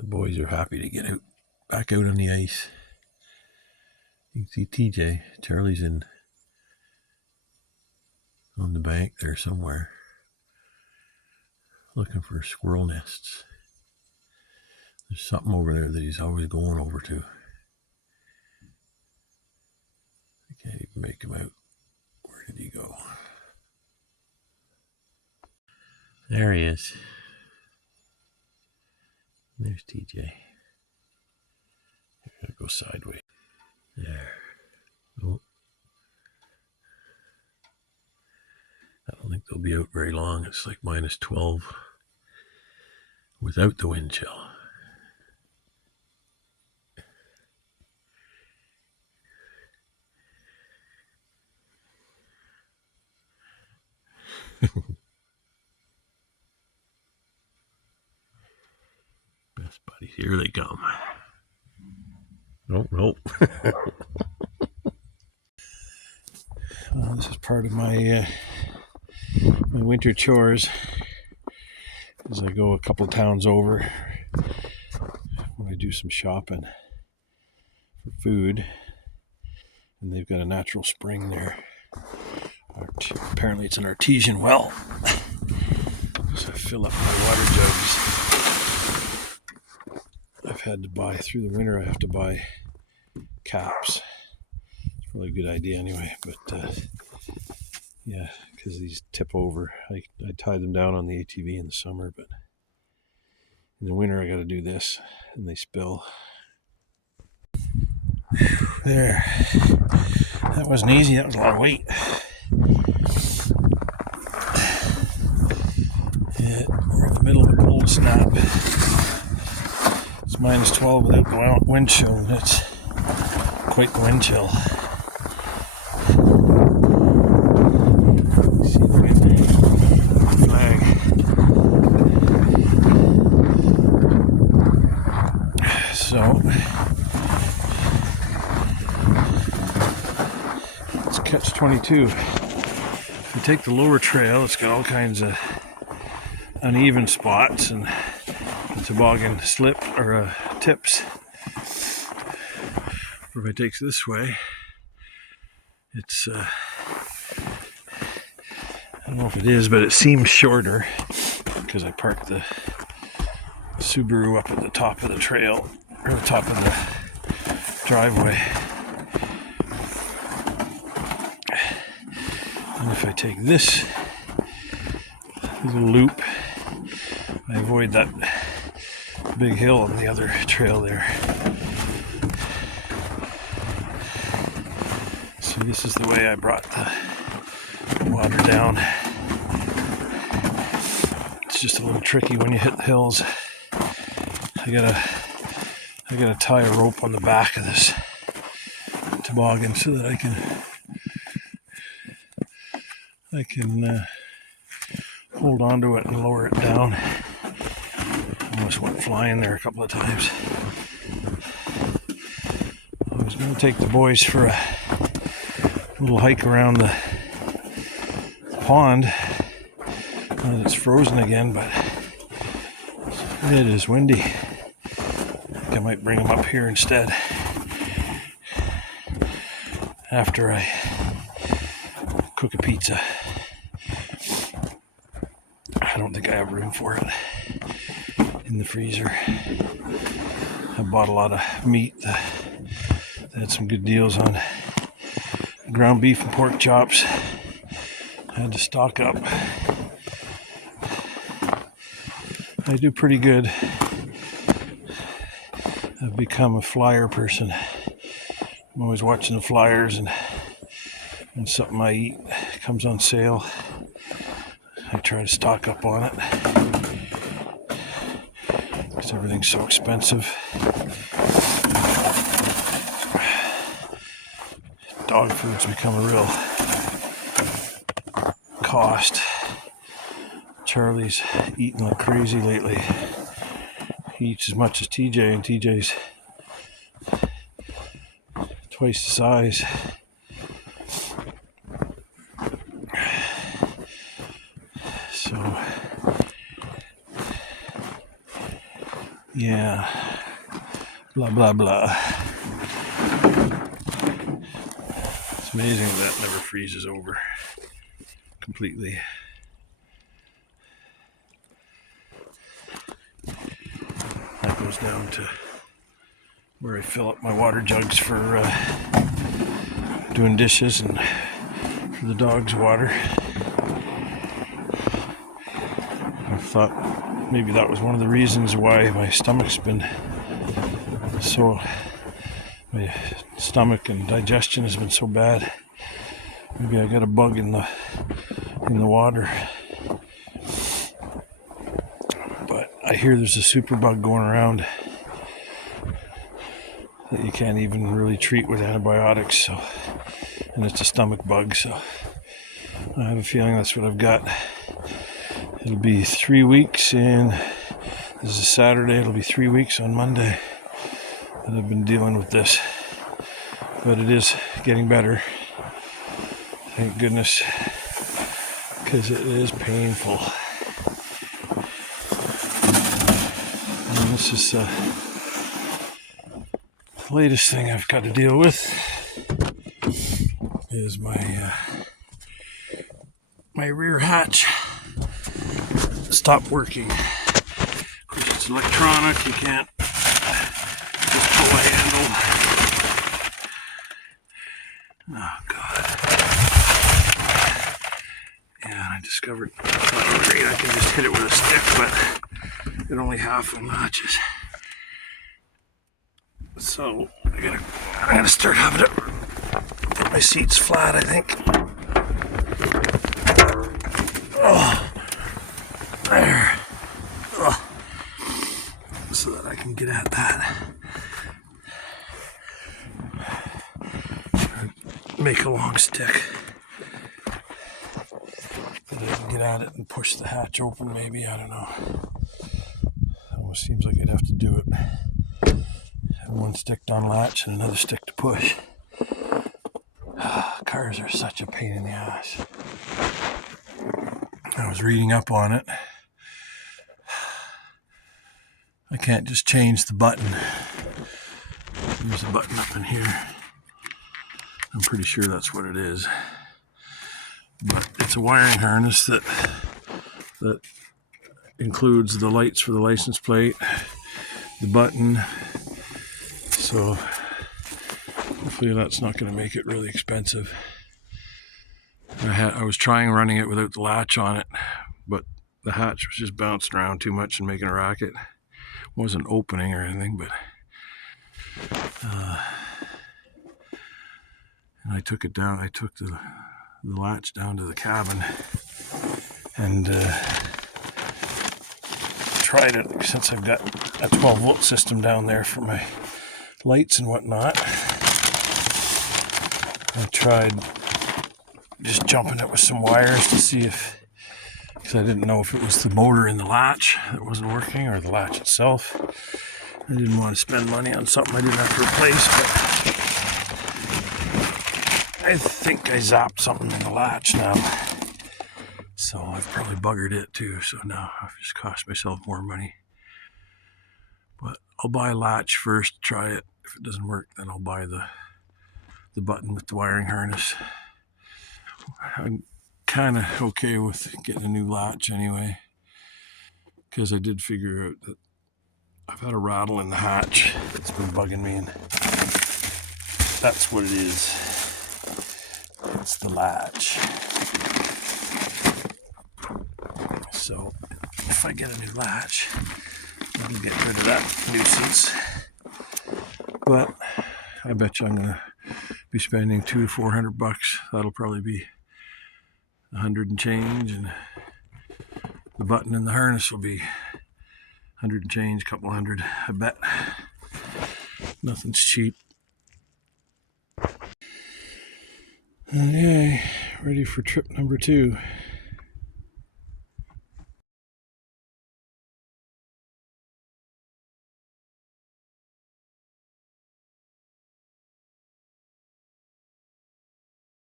The boys are happy to get out, back out on the ice. You can see TJ, Charlie's in on the bank there somewhere, looking for squirrel nests. There's something over there that he's always going over to. I can't even make him out. Where did he go? There he is. There's TJ. I gotta go sideways. There. Oh. I don't think they'll be out very long. It's like minus 12 without the wind chill. Best buddies, here they come. Nope. This is part of my my winter chores. As I go a couple towns over when I do some shopping for food, and they've got a natural spring there. Apparently, it's an artesian well, so I fill up my water jugs. I've had to buy through the winter. I have to buy caps. It's probably a good idea anyway, but yeah, because these tip over. I tie them down on the ATV in the summer, but in the winter I got to do this, and they spill. There. That wasn't easy. That was a lot of weight. Yeah, we're in the middle of a cold snap. It's minus 12 without the wind chill, and it's quite the wind chill. See the flag. So it's catch-22. If you take the lower trail, it's got all kinds of uneven spots and the toboggan slip or tips. Or if I take this way, it's I don't know if it is, but it seems shorter because I parked the Subaru up at the top of the trail, or the top of the driveway. And if I take this little loop, I avoid that big hill on the other trail there. See, this is the way I brought the water down. It's just a little tricky when you hit the hills. I gotta tie a rope on the back of this toboggan so that I can hold onto it and lower it down. Almost went flying there a couple of times. I was going to take the boys for a little hike around the pond. It's frozen again, but it is windy. I think I might bring them up here instead after I cook a pizza. I don't think I have room for it in the freezer. I bought a lot of meat. They had some good deals on ground beef and pork chops. I had to stock up. I do pretty good. I've become a flyer person. I'm always watching the flyers, and when something I eat comes on sale, I try to stock up on it because everything's so expensive. Dog food's become a real cost. Charlie's eating like crazy lately. He eats as much as TJ, and TJ's twice the size. So Yeah. Blah, blah, blah. It's amazing that never freezes over completely. That goes down to where I fill up my water jugs for doing dishes and for the dogs' water. I thought maybe that was one of the reasons why my stomach's been so, my stomach and digestion has been so bad. Maybe I got a bug in the water. But I hear there's a superbug going around that you can't even really treat with antibiotics, so, and it's a stomach bug, so I have a feeling that's what I've got. It'll be 3 weeks in, this is a Saturday, it'll be 3 weeks on Monday that I've been dealing with this, but it is getting better, thank goodness, because it is painful. And this is the latest thing I've got to deal with is my rear hatch stopped working. Of course, it's electronic, you can't just pull a handle. Oh God. Yeah, I discovered it's not great, I can just hit it with a stick, but it only half unlatches. So I'm gonna start having to put my seats flat, I think. Oh, there. Oh. So that I can get at that. Make a long stick. That I can get at it and push the hatch open, maybe, I don't know. Almost seems like I'd have to do it. Have one stick to unlatch and another stick to push. Cars are such a pain in the ass. I was reading up on it. I can't just change the button. There's a button up in here. I'm pretty sure that's what it is. But it's a wiring harness that includes the lights for the license plate, the button. So hopefully that's not going to make it really expensive. I was trying running it without the latch on it, but the hatch was just bouncing around too much and making a racket. It wasn't opening or anything, but and I took it down. I took the latch down to the cabin and tried it, since I've got a 12-volt system down there for my lights and whatnot. I tried just jumping it with some wires to see if, because I didn't know if it was the motor in the latch that wasn't working or the latch itself. I didn't want to spend money on something I didn't have to replace, but I think I zapped something in the latch now. So I've probably buggered it too, so now I've just cost myself more money. But I'll buy a latch first, try it. If it doesn't work, then I'll buy the button with the wiring harness. I'm kind of okay with getting a new latch anyway, because I did figure out that I've had a rattle in the hatch that's been bugging me, and that's what it is. It's the latch. So if I get a new latch, that'll get rid of that nuisance. But I bet you I'm gonna be spending $200 to $400. That'll probably be 100 and change, and the button and the harness will be 100 and change, couple hundred, I bet. Nothing's cheap. Okay, ready for trip number 2.